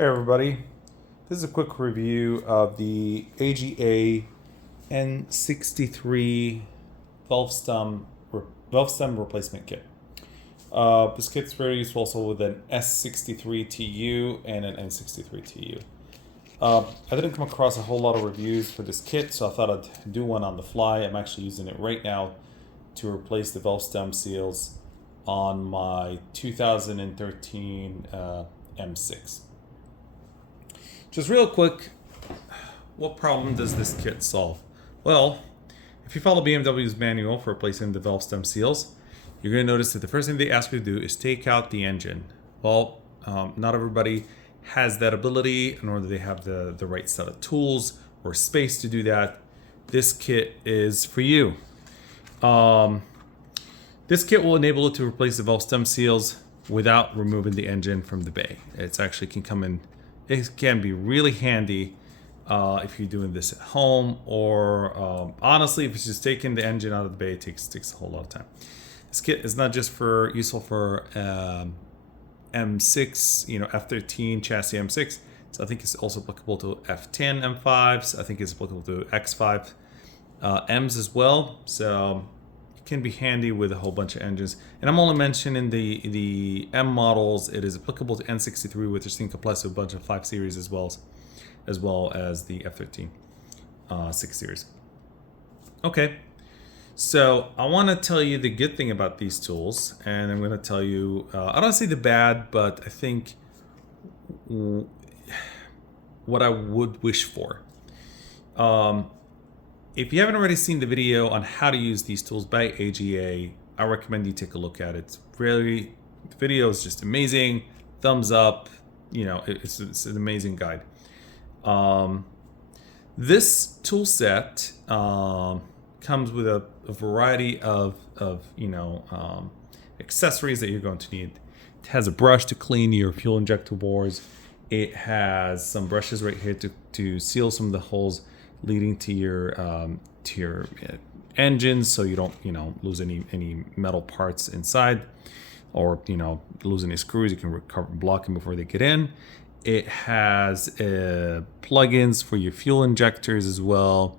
Hey everybody, this is a quick review of the AGA N63 valve stem replacement kit. This kit's very useful also with an S63TU and an N63TU. I didn't come across a whole lot of reviews for this kit, so I thought I'd do one on the fly. I'm actually using it right now to replace the valve stem seals on my 2013 M6. Just real quick, what problem does this kit solve? Well, if you follow BMW's manual for replacing the valve stem seals, you're going to notice that the first thing they ask you to do is take out the engine. Well, not everybody has that ability, nor do they have the right set of tools or space to do that. This kit is for you. This kit will enable it to replace the valve stem seals without removing the engine from the bay. It actually can come in. It can be really handy if you're doing this at home, or honestly, if it's just taking the engine out of the bay, it takes a whole lot of time. This kit is not just useful for M6, F13 chassis M6. So I think it's also applicable to F10 M5s. I think it's applicable to X5 Ms as well. So it can be handy with a whole bunch of engines. And I'm only mentioning the M models. It is applicable to N63, which I think applies to a bunch of 5 series as well as the F13 6 series. Okay, so I want to tell you the good thing about these tools, and I'm going to tell you, I don't say the bad, but I think what I would wish for. If you haven't already seen the video on how to use these tools by AGA, I recommend you take a look at it. The video is just amazing. Thumbs up. It's an amazing guide. This tool set comes with a variety of accessories that you're going to need. It has a brush to clean your fuel injector bores. It has some brushes right here to seal some of the holes leading to your engines, so you don't lose any metal parts inside, or lose any screws. You can block them before they get in. It has plugins for your fuel injectors as well.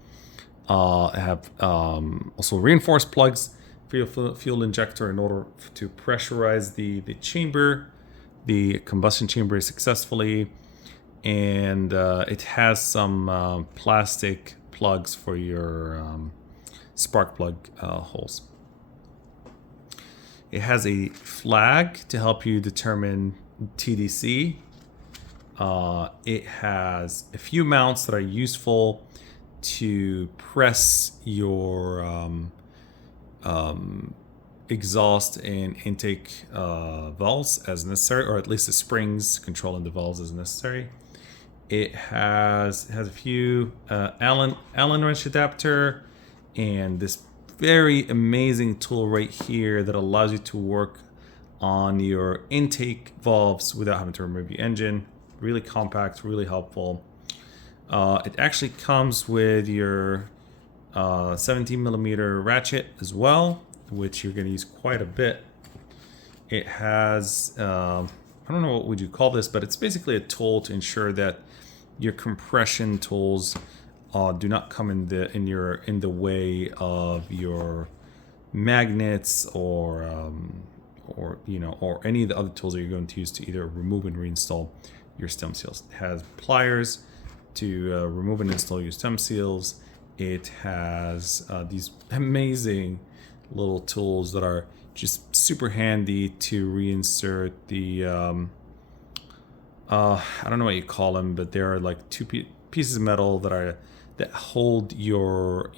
I have also reinforced plugs for your fuel injector in order to pressurize the chamber, the combustion chamber successfully. And it has some plastic plugs for your spark plug holes. It has a flag to help you determine TDC. It has a few mounts that are useful to press your exhaust and intake valves as necessary, or at least the springs controlling the valves as necessary. It has a few Allen wrench adapter, and this very amazing tool right here that allows you to work on your intake valves without having to remove the engine. Really compact, really helpful. It actually comes with your 17 millimeter ratchet as well, which you're going to use quite a bit. It has I don't know what would you call this, but it's basically a tool to ensure that your compression tools do not come in the way of your magnets or any of the other tools that you're going to use to either remove and reinstall your stem seals. It has pliers to remove and install your stem seals. It has these amazing little tools that are just super handy to reinsert the I don't know what you call them, but they're like two pieces of metal that hold your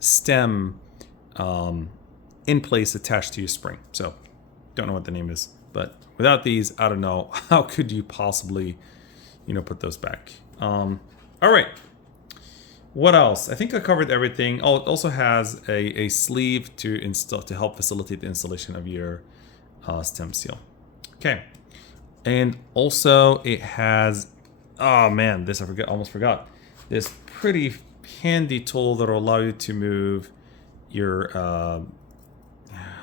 stem in place, attached to your spring. So don't know what the name is, but without these, I don't know how could you possibly put those back. All right, what else? I think I covered everything. Oh, it also has a sleeve to help facilitate the installation of your stem seal. Okay. And also it has, oh man, this I almost forgot. This pretty handy tool that will allow you to move your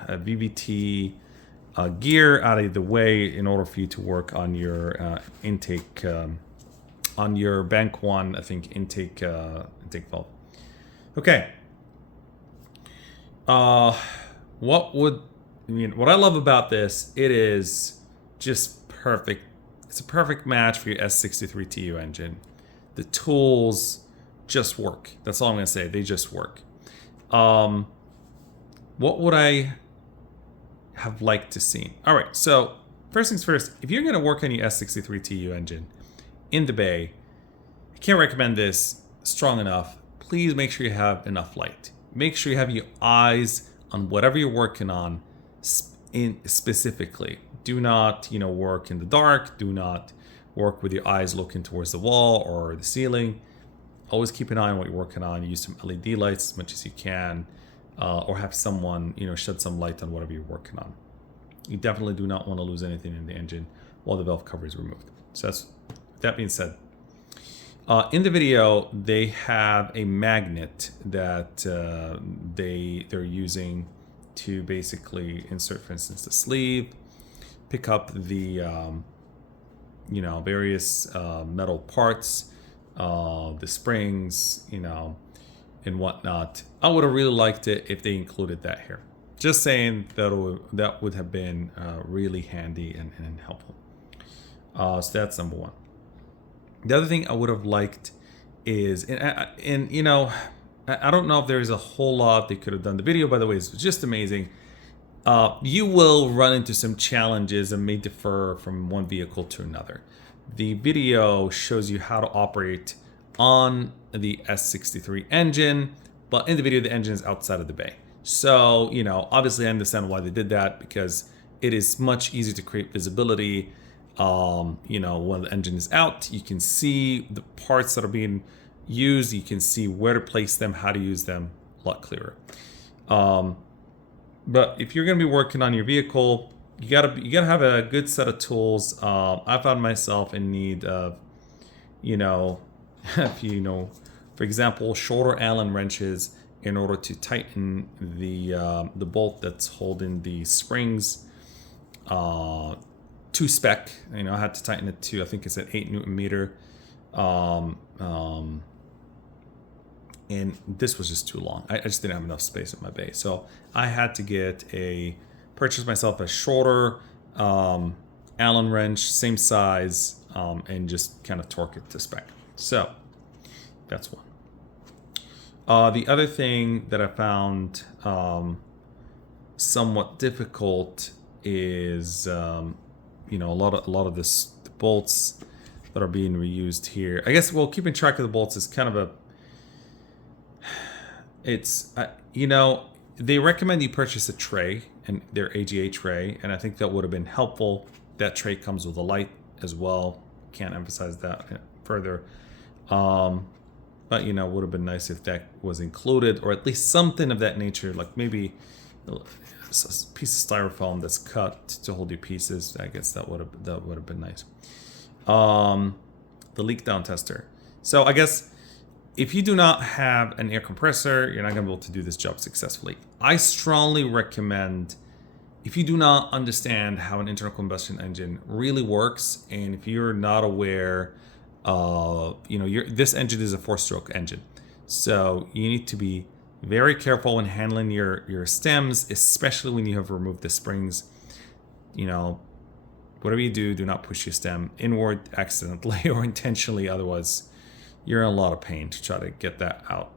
VVT gear out of the way in order for you to work on your intake, on your bank one, I think, intake valve. Okay. What I love about this, it is just perfect. It's a perfect match for your S63TU engine. The tools just work. That's all I'm gonna say. They just work. What would I have liked to see? All right, so first things first, if you're gonna work on your S63TU engine in the bay, I can't recommend this strong enough. Please make sure you have enough light. Make sure you have your eyes on whatever you're working on specifically. Do not, work in the dark. Do not work with your eyes looking towards the wall or the ceiling. Always keep an eye on what you're working on. Use some LED lights as much as you can, or have someone, shed some light on whatever you're working on. You definitely do not want to lose anything in the engine while the valve cover is removed. So that being said, in the video, they have a magnet that they're using to basically insert, for instance, the sleeve, pick up the various metal parts, the springs, and whatnot. I would have really liked it if they included that here. Just saying that would have been really handy and helpful. So that's number one. The other thing I would have liked is, I don't know if there's a whole lot they could have done. The video, by the way, is just amazing. You will run into some challenges and may differ from one vehicle to another. The video shows you how to operate on the S63 engine, but in the video, the engine is outside of the bay. So, obviously I understand why they did that, because it is much easier to create visibility. When the engine is out, you can see the parts that are being used. You can see where to place them, how to use them, a lot clearer. But if you're going to be working on your vehicle, you gotta have a good set of tools. I found myself in need of, for example, shorter Allen wrenches in order to tighten the bolt that's holding the springs to spec. I had to tighten it to, I think it's at 8 Newton meter. And this was just too long. I just didn't have enough space in my bay. So I had to purchase myself a shorter Allen wrench, same size, and just kind of torque it to spec. So that's one. The other thing that I found somewhat difficult is, a lot of the bolts that are being reused here. I guess, keeping track of the bolts is kind of they recommend you purchase a tray, and their AGA tray, and I think that would have been helpful. That tray comes with a light as well. Can't emphasize that further. But would have been nice if that was included, or at least something of that nature, like maybe a piece of styrofoam that's cut to hold your pieces. I guess that would have been nice. The leak down tester. So I guess if you do not have an air compressor, you're not going to be able to do this job successfully. I strongly recommend, if you do not understand how an internal combustion engine really works, and if you're not aware, this engine is a 4-stroke engine, so you need to be very careful when handling your stems, especially when you have removed the springs. Whatever you do not push your stem inward accidentally or intentionally, otherwise you're in a lot of pain to try to get that out.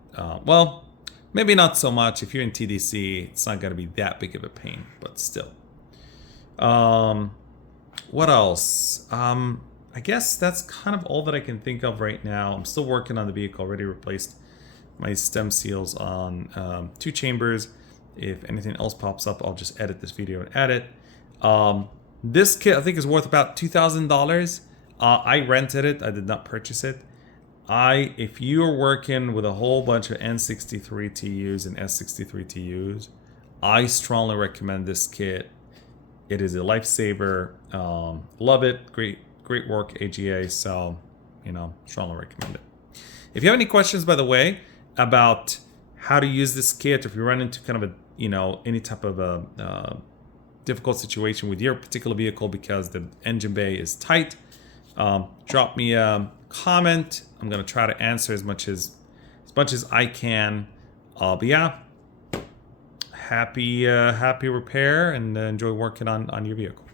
Maybe not so much. If you're in TDC, it's not going to be that big of a pain, but still. What else? I guess that's kind of all that I can think of right now. I'm still working on the vehicle. Already replaced my stem seals on 2 chambers. If anything else pops up, I'll just edit this video and add it. This kit I think is worth about $2,000. I rented it. I did not purchase it. If you're working with a whole bunch of N63TUs and S63TUs, I strongly recommend this kit. It is a lifesaver. Love it. Great work, AGA. So, strongly recommend it. If you have any questions, by the way, about how to use this kit, if you run into kind of a, any type of a difficult situation with your particular vehicle because the engine bay is tight, drop me a comment. I'm gonna try to answer as much as I can. But yeah, happy repair, and enjoy working on your vehicle.